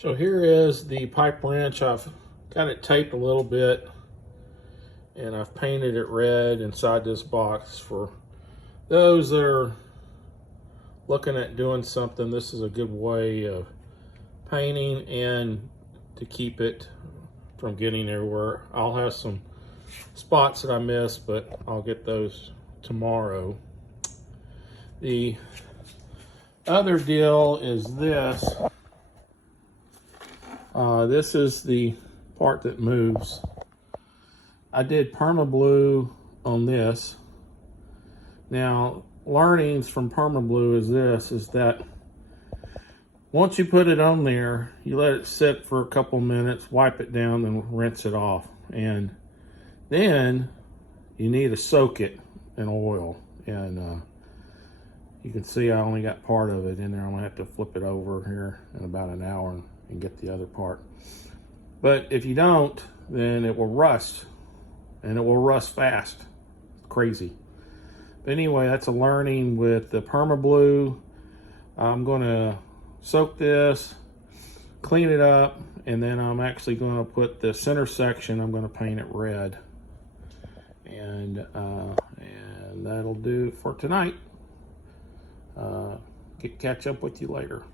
So here is the pipe wrench. I've got it taped a little bit and I've painted it red inside this box. For those that are looking at doing something, this is a good way of painting and to keep it from getting everywhere. I'll have some spots that I missed, but I'll get those tomorrow. The other deal is this. This is the part that moves. I did Perma Blue on this. Now, learnings from Perma Blue is that once you put it on there, you let it sit for a couple minutes, wipe it down, and rinse it off. And then you need to soak it in oil. And you can see I only got part of it in there. I'm gonna have to flip it over here in about an hour and get the other part. But if you don't, then it will rust, and it will rust fast. It's crazy. But anyway, that's a learning with the Perma Blue. I'm gonna soak this, clean it up, and then I'm actually gonna put the center section, I'm gonna paint it red. And that'll do for tonight. Catch up with you later.